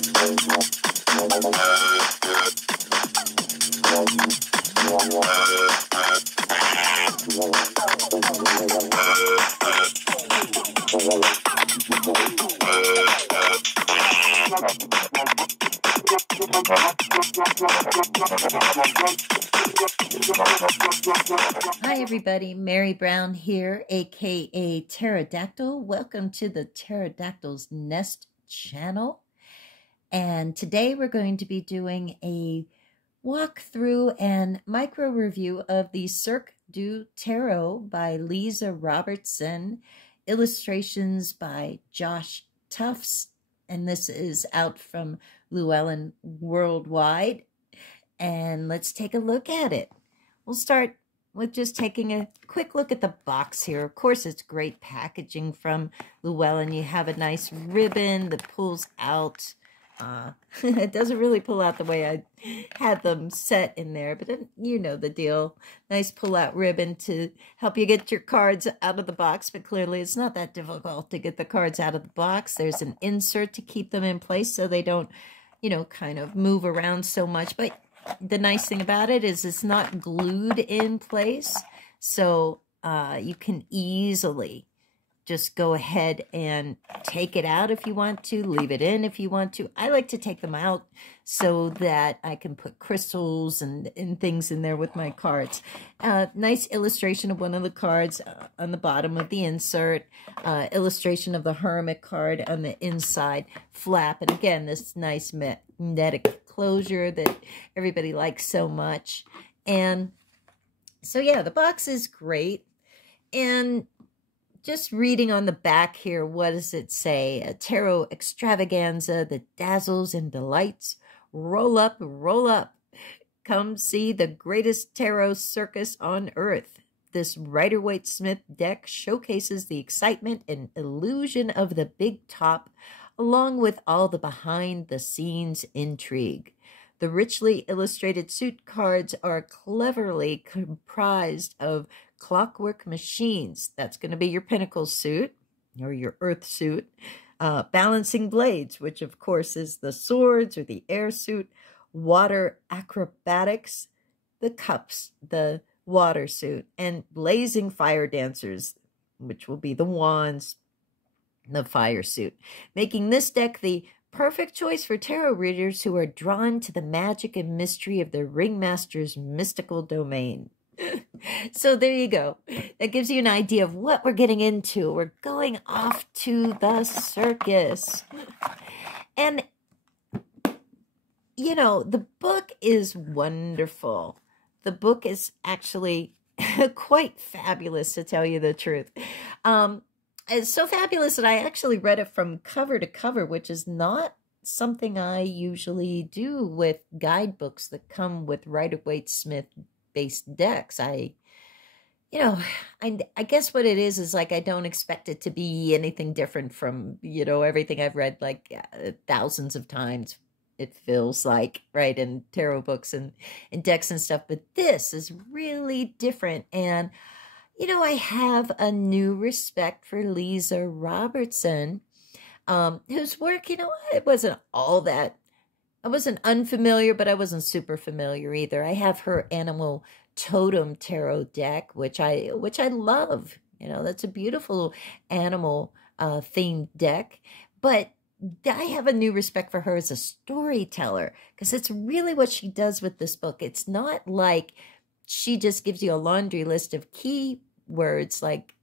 Hi everybody, Mary Brown here, aka Pterodactyl. Welcome to the Pterodactyl's Nest channel. And today we're going to be doing a walkthrough and micro review of the Cirque du Tarot by Leeza Robertson, illustrations by Josh Tufts, and this is out from Llewellyn Worldwide. And let's take a look at it. We'll start with just taking a quick look at the box here. Of course, it's great packaging from Llewellyn. You have a nice ribbon that pulls out. It doesn't really pull out the way I had them set in there, but then you know the deal. Nice pull-out ribbon to help you get your cards out of the box, but clearly it's not that difficult to get the cards out of the box. There's an insert to keep them in place so they don't, you know, kind of move around so much, but the nice thing about it is it's not glued in place, so you can easily just go ahead and take it out if you want to, leave it in if you want to. I like to take them out so that I can put crystals and things in there with my cards. Nice illustration of one of the cards on the bottom of the insert, illustration of the Hermit card on the inside flap, and again, this nice magnetic closure that everybody likes so much. And so yeah, the box is great. And just reading on the back here, what does it say? A tarot extravaganza that dazzles and delights. Roll up, roll up. Come see the greatest tarot circus on earth. This Rider-Waite-Smith deck showcases the excitement and illusion of the big top, along with all the behind-the-scenes intrigue. The richly illustrated suit cards are cleverly comprised of clockwork machines. That's going to be your Pentacles suit or your Earth suit. Balancing blades, which of course is the swords or the air suit. Water acrobatics, the cups, the water suit. And blazing fire dancers, which will be the wands, the fire suit. Making this deck the perfect choice for tarot readers who are drawn to the magic and mystery of the ringmaster's mystical domain. So there you go. That gives you an idea of what we're getting into. We're going off to the circus. And, you know, the book is wonderful. The book is actually quite fabulous, to tell you the truth. It's so fabulous that I actually read it from cover to cover, which is not something I usually do with guidebooks that come with Rider-Waite-Smith based decks. I guess what it is like I don't expect it to be anything different from, you know, everything I've read like thousands of times. It feels like, right, in tarot books and decks and stuff. But this is really different. And you know, I have a new respect for Leeza Robertson, whose work, you know, it wasn't all that. I wasn't unfamiliar, but I wasn't super familiar either. I have her Animal Totem Tarot deck, which I love. You know, that's a beautiful animal themed deck. But I have a new respect for her as a storyteller, because it's really what she does with this book. It's not like she just gives you a laundry list of keywords like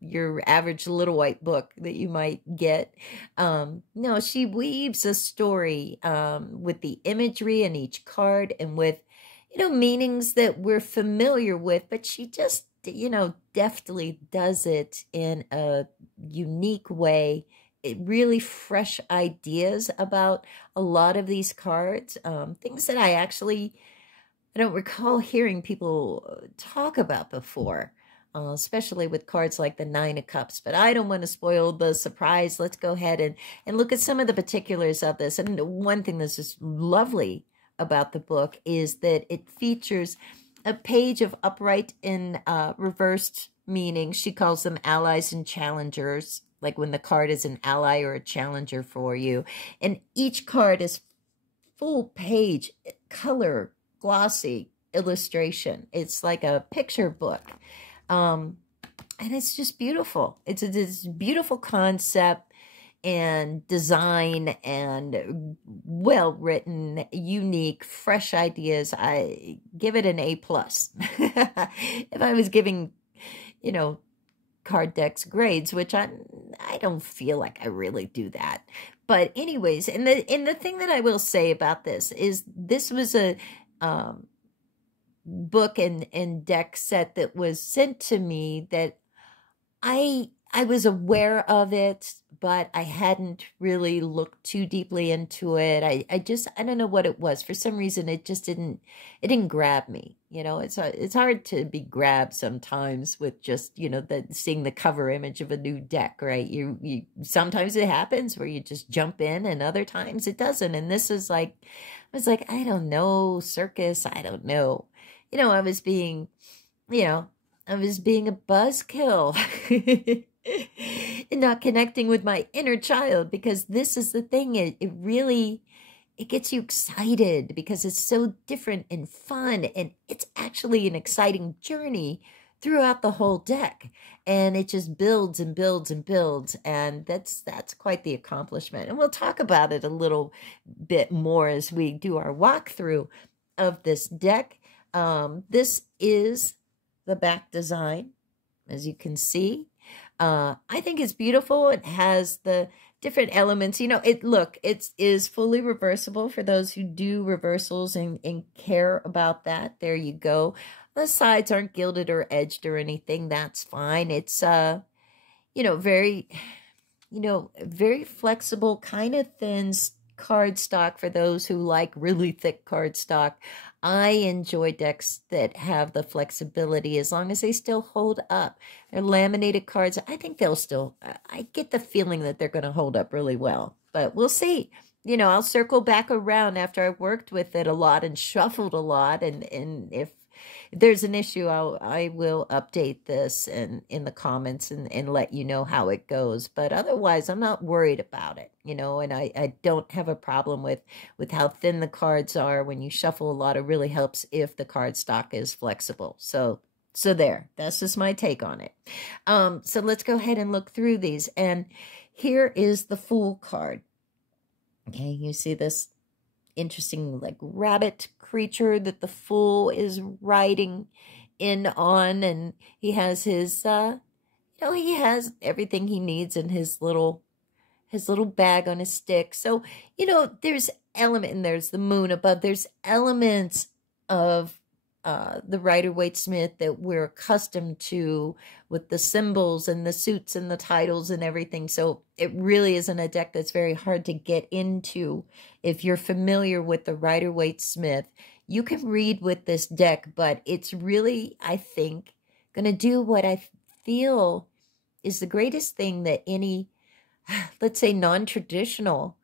your average little white book that you might get. No, she weaves a story with the imagery in each card and with, you know, meanings that we're familiar with, but she just, you know, deftly does it in a unique way. It really fresh ideas about a lot of these cards, things that I don't recall hearing people talk about before, especially with cards like the Nine of Cups. But I don't want to spoil the surprise. Let's go ahead and look at some of the particulars of this. And one thing that's just lovely about the book is that it features a page of upright and reversed meanings. She calls them allies and challengers. like when the card is an ally or a challenger for you. And each card is full page, color, glossy illustration. It's like a picture book. And it's just beautiful. It's this beautiful concept and design and well written, unique, fresh ideas. I give it an A+. If I was giving, you know, card decks grades, which I don't feel like I really do that. But anyways, and the thing that I will say about this is this was a book and deck set that was sent to me that I was aware of it, but I hadn't really looked too deeply into it. I don't know what it was. For some reason, it didn't grab me. You know, it's hard to be grabbed sometimes with just, you know, seeing the cover image of a new deck, right? You sometimes it happens where you just jump in, and other times it doesn't. And this is like, I was like, I don't know, circus, I don't know. You know, I was being a buzzkill. And not connecting with my inner child, because this is the thing. It really gets you excited because it's so different and fun, and it's actually an exciting journey throughout the whole deck, and it just builds and builds and builds, and that's quite the accomplishment. And we'll talk about it a little bit more as we do our walkthrough of this deck. This is the back design, as you can see. I think it's beautiful. It has the different elements. You know, it is fully reversible for those who do reversals and care about that. There you go. The sides aren't gilded or edged or anything. That's fine. It's very flexible, kind of thin cardstock for those who like really thick cardstock. I enjoy decks that have the flexibility as long as they still hold up. They're laminated cards. I think they'll still, I get the feeling that they're going to hold up really well, but we'll see. You know, I'll circle back around after I've worked with it a lot and shuffled a lot. And if there's an issue, I will update this in the comments and let you know how it goes. But otherwise, I'm not worried about it, you know, and I don't have a problem with how thin the cards are. When you shuffle a lot, it really helps if the card stock is flexible. So there, that's just my take on it. So let's go ahead and look through these. And here is the Fool card. Okay, you see this interesting like rabbit creature that the Fool is riding in on, and he has his he has everything he needs in his little bag on his stick. So, you know, there's element, and there's the moon above. There's elements of the Rider-Waite-Smith that we're accustomed to, with the symbols and the suits and the titles and everything. So it really isn't a deck that's very hard to get into. If you're familiar with the Rider-Waite-Smith, you can read with this deck, but it's really, I think, going to do what I feel is the greatest thing that any, let's say, non-traditional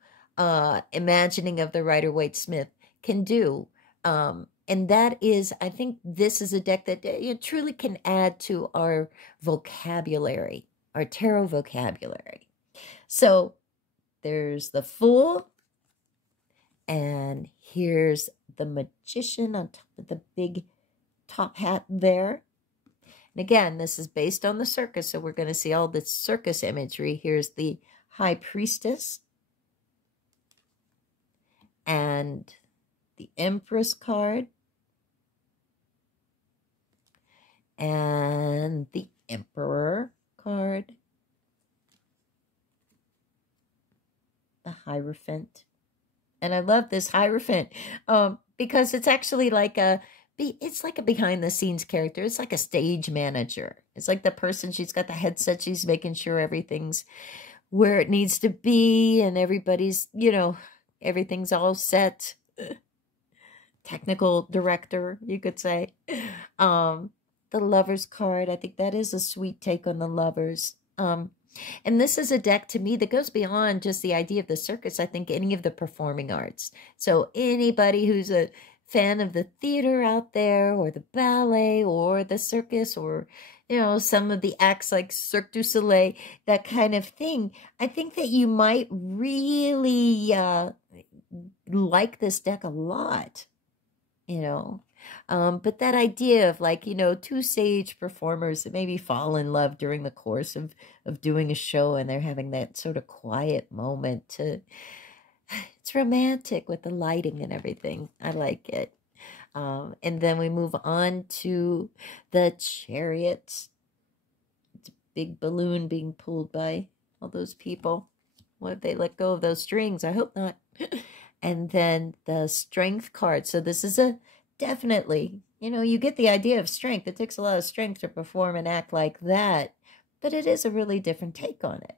imagining of the Rider-Waite-Smith can do. And that is, I think this is a deck that truly can add to our vocabulary, our tarot vocabulary. So there's the Fool, and here's the Magician on top of the big top hat there. And again, this is based on the circus, so we're going to see all the circus imagery. Here's the High Priestess and the Empress card, and the Emperor card, the Hierophant. And I love this Hierophant because it's actually like it's like a behind the scenes character. It's like a stage manager. It's like the person, she's got the headset, she's making sure everything's where it needs to be, and everybody's, everything's all set. Technical director, you could say. The Lovers card, I think that is a sweet take on the Lovers. And this is a deck to me that goes beyond just the idea of the circus. I think any of the performing arts. So anybody who's a fan of the theater out there, or the ballet, or the circus, or you know, some of the acts like Cirque du Soleil, that kind of thing. I think that you might really like this deck a lot, you know. But that idea of like, you know, two stage performers that maybe fall in love during the course of doing a show, and they're having that sort of quiet moment to, it's romantic with the lighting and everything. I like it. And then we move on to the Chariot. It's a big balloon being pulled by all those people. What if they let go of those strings? I hope not. And then the Strength card. So this is a definitely, you know, you get the idea of strength. It takes a lot of strength to perform and act like that, but it is a really different take on it.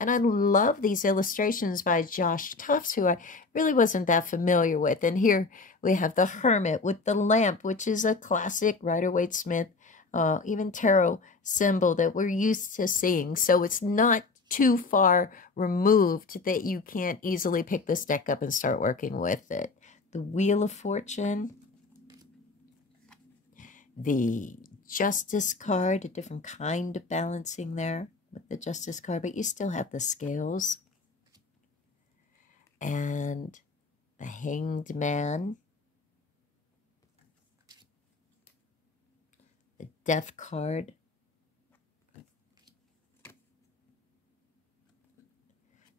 And I love these illustrations by Josh Tufts, who I really wasn't that familiar with. And here we have the Hermit with the lamp, which is a classic Rider-Waite-Smith, even tarot symbol that we're used to seeing. So it's not too far removed that you can't easily pick this deck up and start working with it. The Wheel of Fortune, the Justice card, a different kind of balancing there with the Justice card, but you still have the scales. And the Hanged Man, the Death card,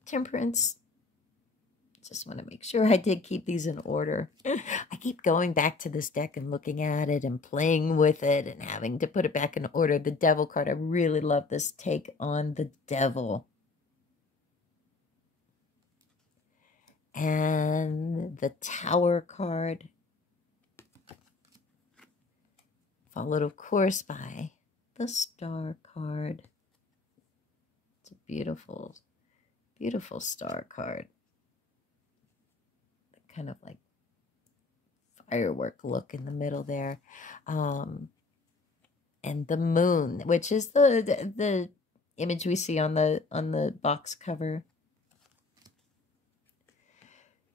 Temperance. Just want to make sure I did keep these in order. I keep going back to this deck and looking at it and playing with it and having to put it back in order. The Devil card, I really love this take on the Devil. And the Tower card, followed of course by the Star card. It's a beautiful, beautiful Star card. Kind of like firework look in the middle there. And the Moon, which is the image we see on the box cover.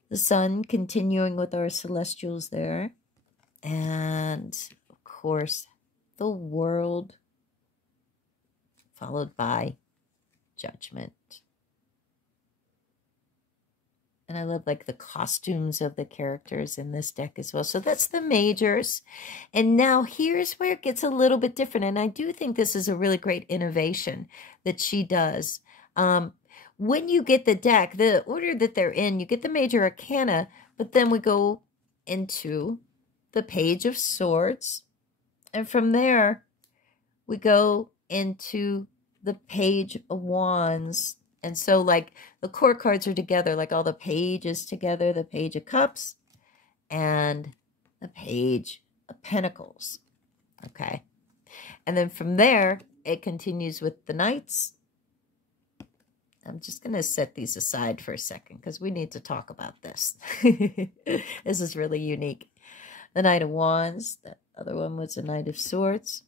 The Sun, continuing with our celestials there. And of course the World, followed by Judgment. And I love like the costumes of the characters in this deck as well. So that's the majors. And now here's where it gets a little bit different. And I do think this is a really great innovation that she does. When you get the deck, the order that they're in, you get the major arcana, but then we go into the Page of Swords. And from there, we go into the Page of Wands. And so, like, the core cards are together, like all the pages together, the Page of Cups and the Page of Pentacles. Okay. And then from there, it continues with the Knights. I'm just going to set these aside for a second because we need to talk about this. This is really unique. The Knight of Wands. The other one was the Knight of Swords.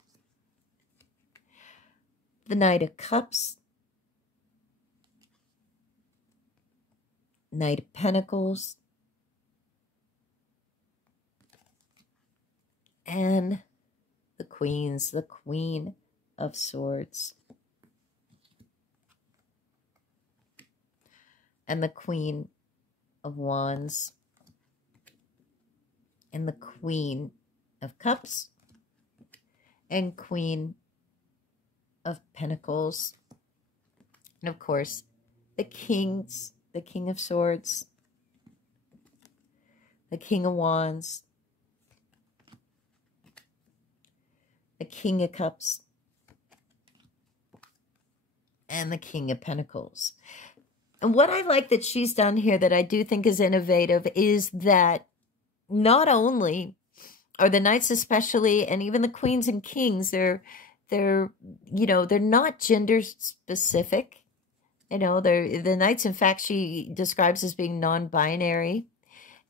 The Knight of Cups. Knight of Pentacles, and the Queens, the Queen of Swords, and the Queen of Wands, and the Queen of Cups, and Queen of Pentacles, and of course the Kings. The King of Swords, the King of Wands, the King of Cups, and the King of Pentacles. And what I like that she's done here that I do think is innovative is that not only are the Knights especially, and even the Queens and Kings, they're not gender specific. You know, the Knights, in fact, she describes as being non-binary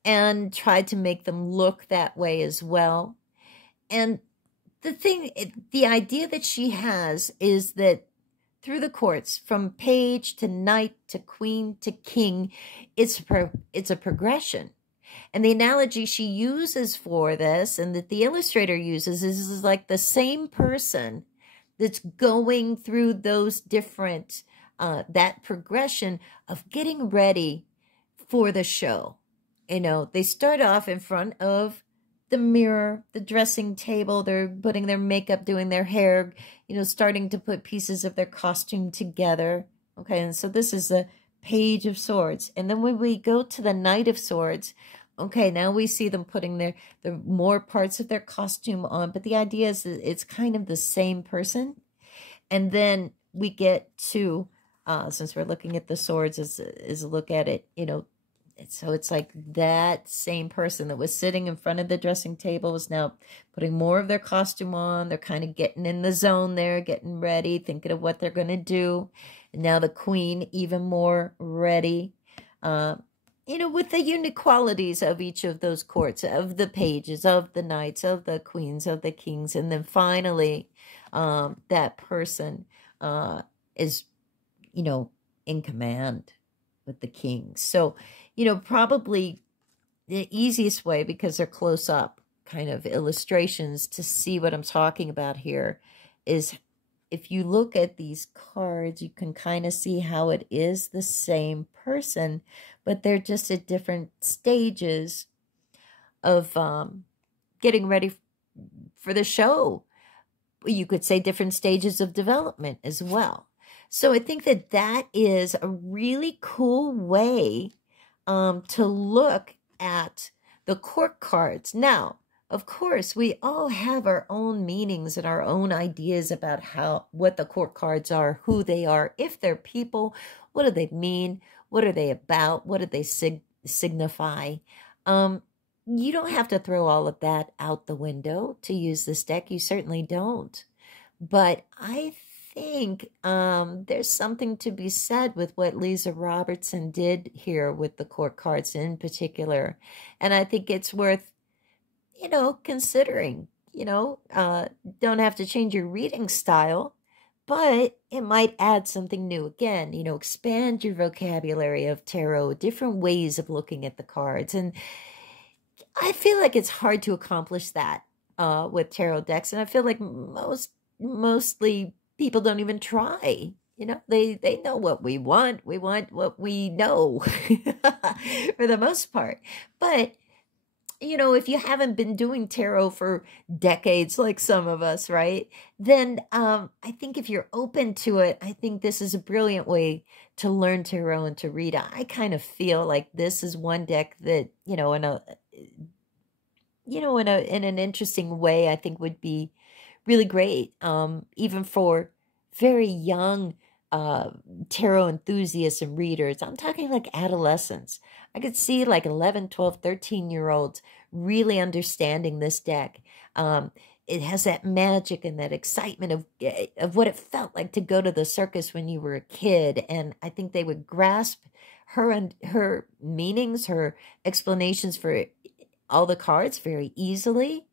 and tried to make them look that way as well. And the idea that she has is that through the courts, from page to knight to queen to king, it's a progression. And the analogy she uses for this and that the illustrator uses is like the same person that's going through those different, that progression of getting ready for the show. You know, they start off in front of the mirror, the dressing table. They're putting their makeup, doing their hair, you know, starting to put pieces of their costume together. Okay, and so this is the Page of Swords. And then when we go to the Knight of Swords, okay, now we see them putting the more parts of their costume on. But the idea is that it's kind of the same person. And then we get to, since we're looking at the swords as a look at it, you know, so it's like that same person that was sitting in front of the dressing table is now putting more of their costume on. They're kind of getting in the zone there, getting ready, thinking of what they're going to do. And now the queen, even more ready, you know, with the unique qualities of each of those courts, of the pages, of the knights, of the queens, of the kings. And then finally, that person is, you know, in command with the king. So, you know, probably the easiest way, because they're close up kind of illustrations to see what I'm talking about here, is if you look at these cards, you can kind of see how it is the same person, but they're just at different stages of getting ready for the show. You could say different stages of development as well. So I think that that is a really cool way to look at the court cards. Now, of course, we all have our own meanings and our own ideas about what the court cards are, who they are, if they're people, what do they mean, what are they about, what do they signify. You don't have to throw all of that out the window to use this deck. You certainly don't. But I think there's something to be said with what Leeza Robertson did here with the court cards in particular. And I think it's worth, you know, considering. You know, don't have to change your reading style, but it might add something new. Again, you know, expand your vocabulary of tarot, different ways of looking at the cards. And I feel like it's hard to accomplish that with tarot decks. And I feel like mostly people don't even try. You know, they know what we want. We want what we know for the most part. But, you know, if you haven't been doing tarot for decades, like some of us, right, then I think if you're open to it, I think this is a brilliant way to learn tarot and to read. I kind of feel like this is one deck that, you know, in an interesting way, I think would be really great, even for very young tarot enthusiasts and readers. I'm talking like adolescents. I could see like 11, 12, 13-year-olds really understanding this deck. It has that magic and that excitement of what it felt like to go to the circus when you were a kid. And I think they would grasp her meanings, her explanations for all the cards very easily.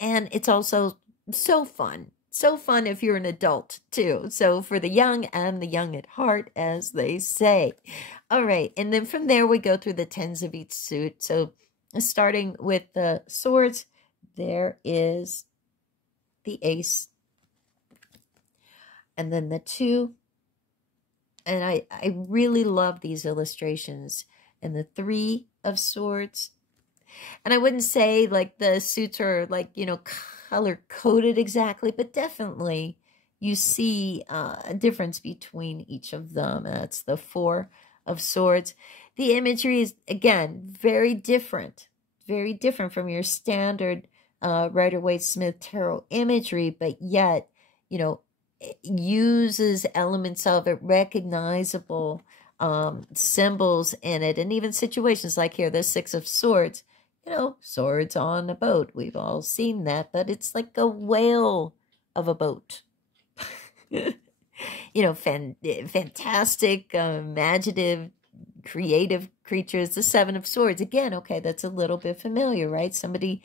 And it's also so fun. So fun if you're an adult, too. So for the young and the young at heart, as they say. All right. And then from there, we go through the tens of each suit. So starting with the swords, there is the ace. And then the 2. And I really love these illustrations. And the 3 of swords. And I wouldn't say like the suits are like, you know, color coded exactly, but definitely you see a difference between each of them. That's the 4 of swords. The imagery is, again, very different from your standard Rider-Waite-Smith tarot imagery, but yet, you know, it uses elements of it, recognizable symbols in it, and even situations like here, the 6 of swords. You know, swords on a boat. We've all seen that, but it's like a whale of a boat. You know, fantastic, imaginative, creative creatures. The 7 of swords. Again, okay, that's a little bit familiar, right? Somebody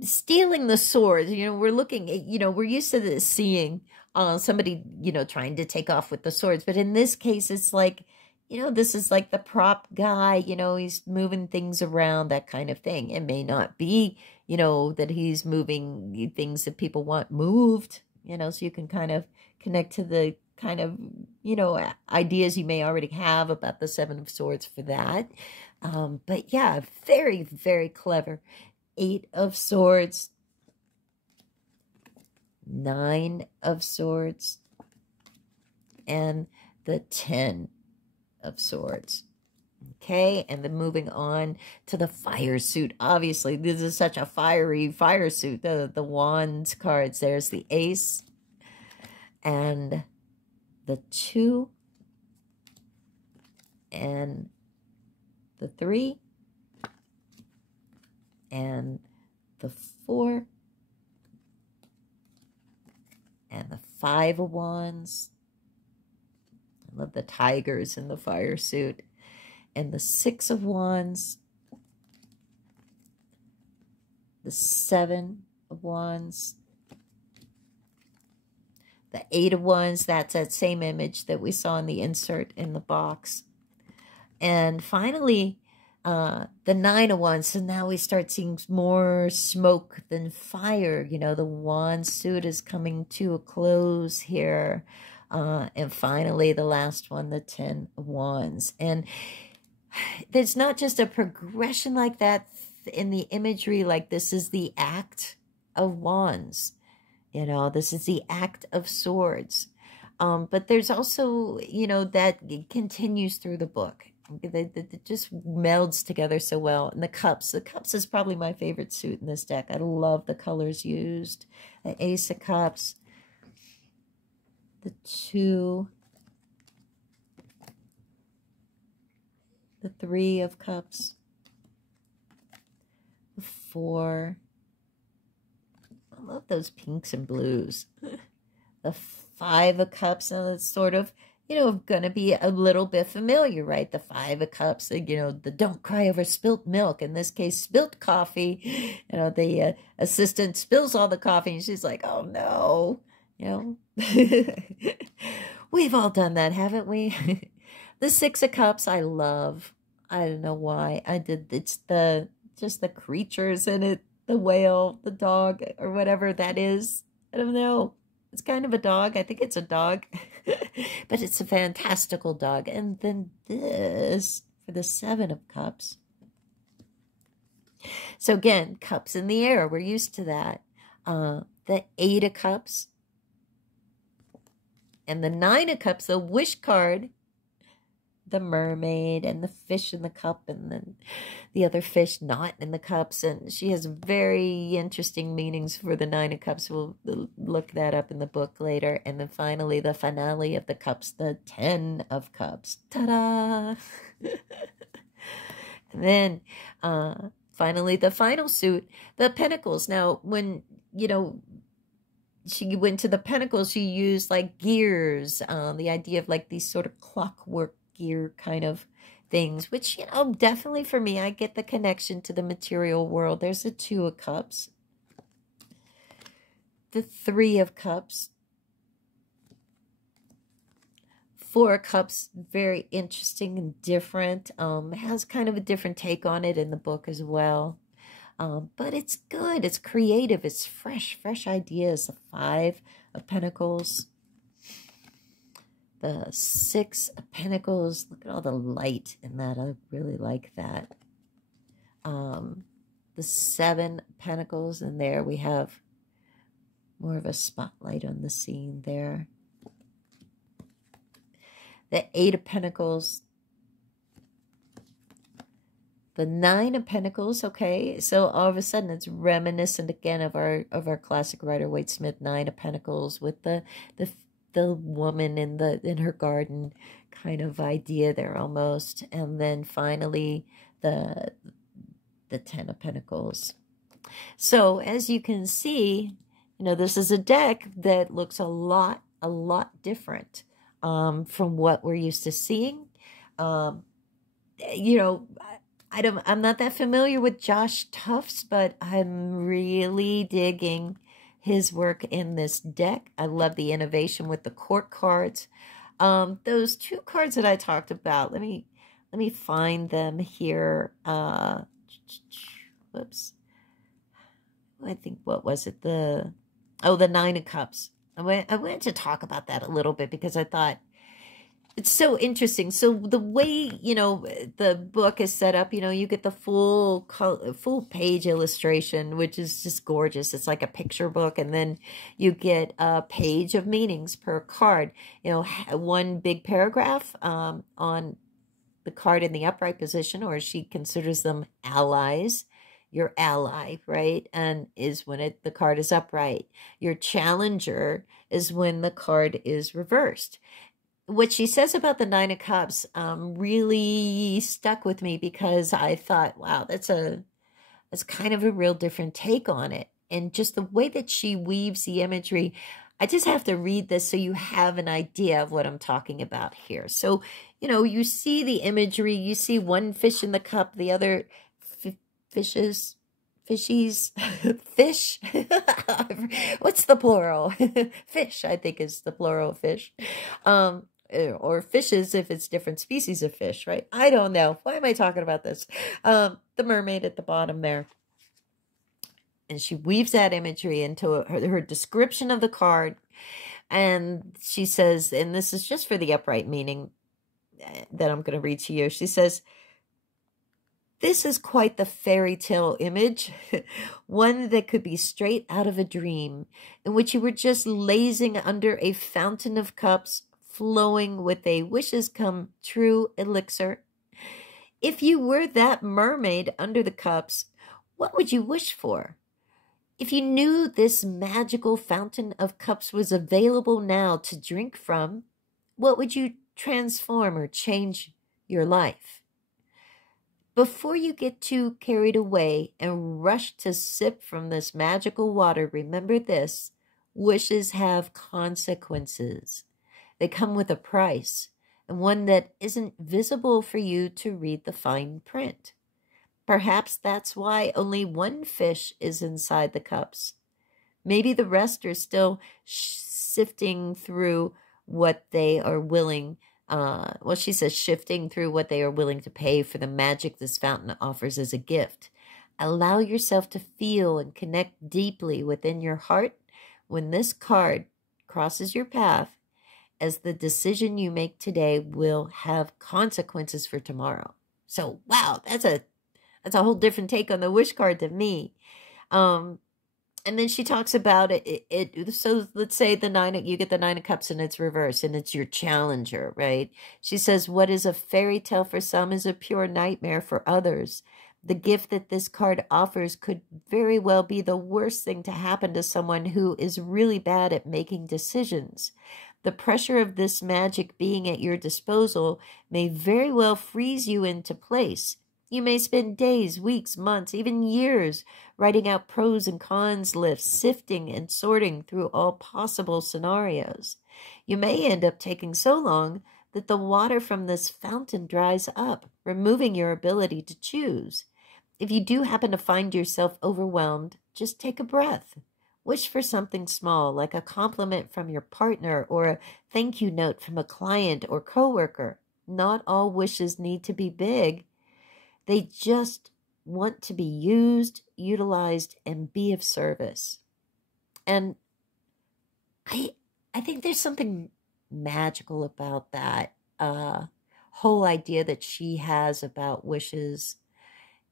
stealing the swords. You know, we're looking at, you know, we're used to seeing somebody, you know, trying to take off with the swords. But in this case, it's like, this is like the prop guy, he's moving things around, that kind of thing. It may not be, that he's moving things that people want moved, so you can kind of connect to the kind of, ideas you may already have about the Seven of Swords for that. But yeah, very, very clever. 8 of Swords, 9 of Swords, and the 10 of Swords. Okay, and then moving on to the fire suit. Obviously, this is such a fiery fire suit. The Wands cards. There's the Ace and the 2 and the 3 and the 4 and the 5 of Wands. I love the tigers in the fire suit. And the 6 of Wands, the 7 of Wands, the 8 of Wands. That's that same image that we saw in the insert in the box. And finally, the 9 of Wands. So now we start seeing more smoke than fire. The wand suit is coming to a close here. And finally, the last one, the 10 of Wands. And there's not just a progression like that in the imagery, like this is the Act of Wands. This is the Act of Swords. But there's also, that it continues through the book. It just melds together so well. And the Cups. The Cups is probably my favorite suit in this deck. I love the colors used. The Ace of Cups. The 2. The 3 of Cups. The 4. I love those pinks and blues. The 5 of Cups. And it's sort of, going to be a little bit familiar, right? The 5 of Cups, the don't cry over spilt milk. In this case, spilt coffee. The assistant spills all the coffee and she's like, oh no. We've all done that, haven't we? The 6 of Cups, I love. I don't know why I did. It's just the creatures in it. The whale, the dog, or whatever that is. I don't know. It's kind of a dog. I think it's a dog. But it's a fantastical dog. And then this for the 7 of Cups. So again, cups in the air. We're used to that. The 8 of Cups. And the 9 of Cups, the wish card, the mermaid and the fish in the cup and then the other fish not in the cups. And she has very interesting meanings for the 9 of Cups. We'll look that up in the book later. And then finally, the finale of the cups, the 10 of Cups. Ta-da! And then finally, the final suit, the Pentacles. Now, when, she went to the Pentacles, she used like gears, the idea of like these sort of clockwork gear kind of things, which, definitely for me, I get the connection to the material world. There's the 2 of Cups, the 3 of Cups, 4 of Cups, very interesting and different, has kind of a different take on it in the book as well. But it's good. It's creative. It's fresh ideas. The 5 of Pentacles. The 6 of Pentacles. Look at all the light in that. I really like that. The 7 of Pentacles. And there we have more of a spotlight on the scene there. The 8 of Pentacles. The 9 of Pentacles, okay, so all of a sudden it's reminiscent again of our classic Rider-Waite-Smith 9 of Pentacles with the woman in her garden kind of idea there almost, and then finally the 10 of Pentacles. So as you can see, this is a deck that looks a lot different from what we're used to seeing. I'm not that familiar with Josh Tufts, but I'm really digging his work in this deck. I love the innovation with the court cards. Those two cards that I talked about, let me find them here. Whoops. I think, what was it? The Nine of Cups. I wanted to talk about that a little bit because I thought it's so interesting. So the way, the book is set up, you get the full page illustration, which is just gorgeous. It's like a picture book. And then you get a page of meanings per card, one big paragraph on the card in the upright position, or she considers them allies. Your ally, right? And is when the card is upright. Your challenger is when the card is reversed. What she says about the Nine of Cups really stuck with me because I thought, wow, that's kind of a real different take on it. And just the way that she weaves the imagery, I just have to read this so you have an idea of what I'm talking about here. So, you see the imagery, you see one fish in the cup, the other fishies, fish. What's the plural? Fish, I think, is the plural of fish. Or fishes if it's different species of fish, right? I don't know. Why am I talking about this? The mermaid at the bottom there. And she weaves that imagery into her description of the card. And she says, and this is just for the upright meaning that I'm going to read to you. She says, "This is quite the fairy tale image, one that could be straight out of a dream, in which you were just lazing under a fountain of cups, flowing with a wishes come true elixir. If you were that mermaid under the cups, what would you wish for? If you knew this magical fountain of cups was available now to drink from, what would you transform or change your life? Before you get too carried away and rush to sip from this magical water, remember this: wishes have consequences. They come with a price, and one that isn't visible for you to read the fine print. Perhaps that's why only one fish is inside the cups. Maybe the rest are still sifting through what they are willing she says shifting through what they are willing to pay for the magic this fountain offers as a gift. Allow yourself to feel and connect deeply within your heart when this card crosses your path, as the decision you make today will have consequences for tomorrow." So, wow, that's a whole different take on the wish card to me. And then she talks about it. So let's say you get the Nine of Cups and it's reversed and it's your challenger, right? She says, what is a fairy tale for some is a pure nightmare for others. The gift that this card offers could very well be the worst thing to happen to someone who is really bad at making decisions. The pressure of this magic being at your disposal may very well freeze you into place. You may spend days, weeks, months, even years writing out pros and cons lists, sifting and sorting through all possible scenarios. You may end up taking so long that the water from this fountain dries up, removing your ability to choose. If you do happen to find yourself overwhelmed, just take a breath. Wish for something small, like a compliment from your partner or a thank you note from a client or coworker. Not all wishes need to be big. They just want to be used, utilized, and be of service. And I think there's something magical about that whole idea that she has about wishes,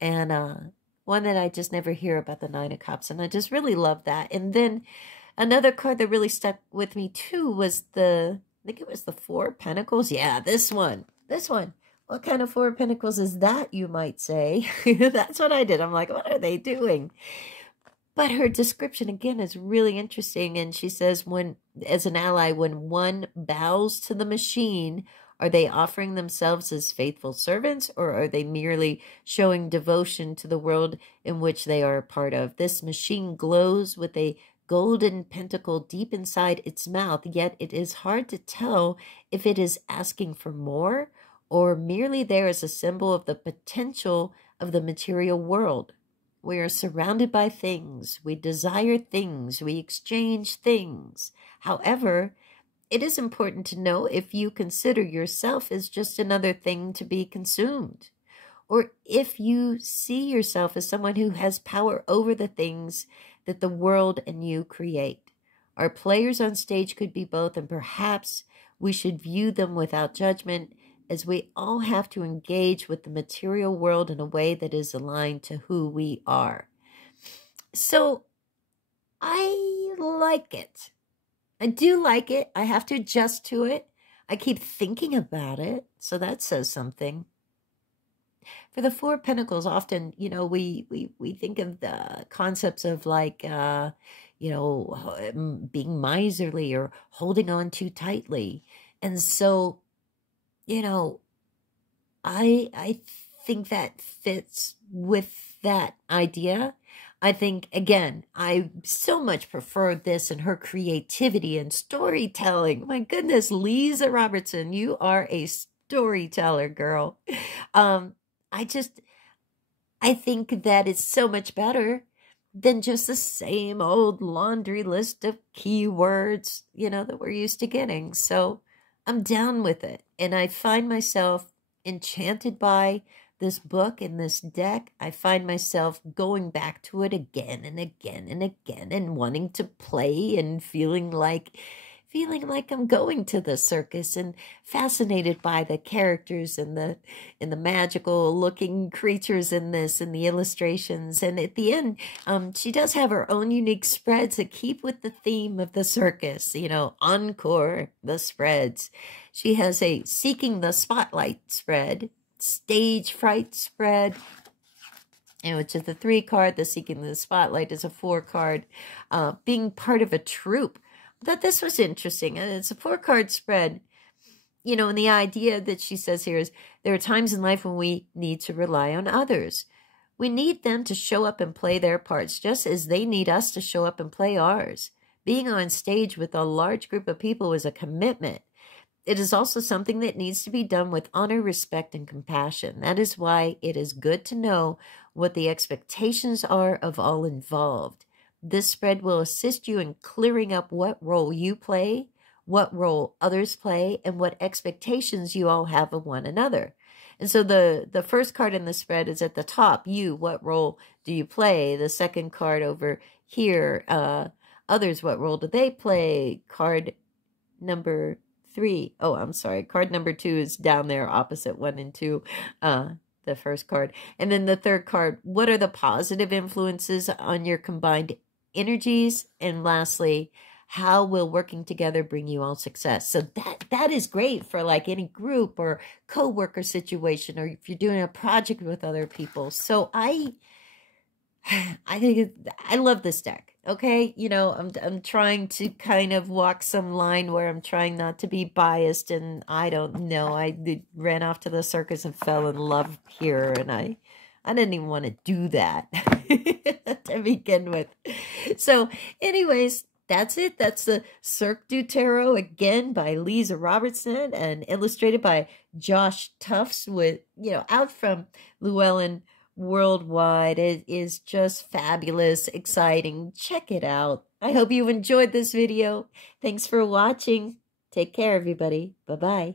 and one that I just never hear about the Nine of Cups, and I just really love that. And then another card that really stuck with me too was I think it was the Four of Pentacles. Yeah, this one. What kind of Four of Pentacles is that, you might say? That's what I did. I'm like, what are they doing? But her description, again, is really interesting. And she says, as an ally, when one bows to the machine, are they offering themselves as faithful servants, or are they merely showing devotion to the world in which they are a part of? This machine glows with a golden pentacle deep inside its mouth, yet it is hard to tell if it is asking for more or merely there as a symbol of the potential of the material world. We are surrounded by things, we desire things, we exchange things. However, it is important to know if you consider yourself as just another thing to be consumed, or if you see yourself as someone who has power over the things that the world and you create. Our players on stage could be both, and perhaps we should view them without judgment, as we all have to engage with the material world in a way that is aligned to who we are. So I like it. I do like it. I have to adjust to it. I keep thinking about it, so that says something. For the Four of Pentacles, often, you know, we think of the concepts of like, you know, being miserly or holding on too tightly. And so, you know, I think that fits with that idea. I think, again, I so much prefer this and her creativity and storytelling. My goodness, Leeza Robertson, you are a storyteller, girl. I think that it's so much better than just the same old laundry list of keywords, you know, that we're used to getting. So I'm down with it. And I find myself enchanted by this book and this deck. I find myself going back to it again and again and again and wanting to play and feeling like I'm going to the circus and fascinated by the characters and the magical looking creatures in this and the illustrations. And at the end, she does have her own unique spreads that keep with the theme of the circus, you know, encore the spreads. She has a Seeking the Spotlight spread, Stage Fright spread, and which is the 3 card. The Seeking the Spotlight is a 4 card. Being part of a troupe. I thought this was interesting. And it's a 4 card spread. You know, and the idea that she says here is there are times in life when we need to rely on others. We need them to show up and play their parts, just as they need us to show up and play ours. Being on stage with a large group of people is a commitment. It is also something that needs to be done with honor, respect, and compassion. That is why it is good to know what the expectations are of all involved. This spread will assist you in clearing up what role you play, what role others play, and what expectations you all have of one another. And so the first card in the spread is at the top. You, what role do you play? The second card over here, others, what role do they play? Card number 3. Oh, I'm sorry. Card number 2 is down there, opposite 1 and 2. The first card. And then the third card, what are the positive influences on your combined energies? And lastly, how will working together bring you all success? So that is great for like any group or co-worker situation, or if you're doing a project with other people. So I think I love this deck. Okay, you know, I'm trying to kind of walk some line where I'm trying not to be biased, and I don't know. I ran off to the circus and fell in love here, and I didn't even want to do that to begin with. So, anyways, that's it. That's the Cirque du Tarot, again, by Leeza Robertson and illustrated by Josh Tufts, with, you know, out from Llewellyn worldwide. It is just fabulous, exciting. Check it out. I hope you enjoyed this video. Thanks for watching. Take care, everybody. Bye-bye.